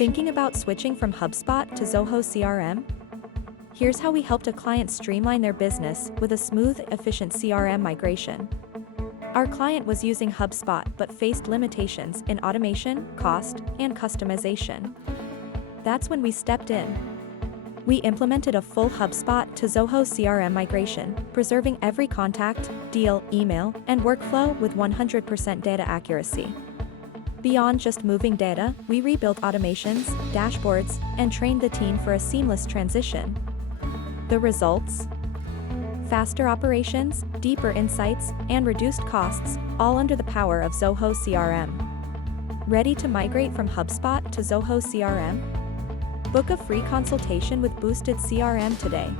Thinking about switching from HubSpot to Zoho CRM? Here's how we helped a client streamline their business with a smooth, efficient CRM migration. Our client was using HubSpot but faced limitations in automation, cost, and customization. That's when we stepped in. We implemented a full HubSpot to Zoho CRM migration, preserving every contact, deal, email, and workflow with 100% data accuracy. Beyond just moving data, we rebuilt automations, dashboards, and trained the team for a seamless transition. The results? Faster operations, deeper insights, and reduced costs, all under the power of Zoho CRM. Ready to migrate from HubSpot to Zoho CRM? Book a free consultation with Boosted CRM today.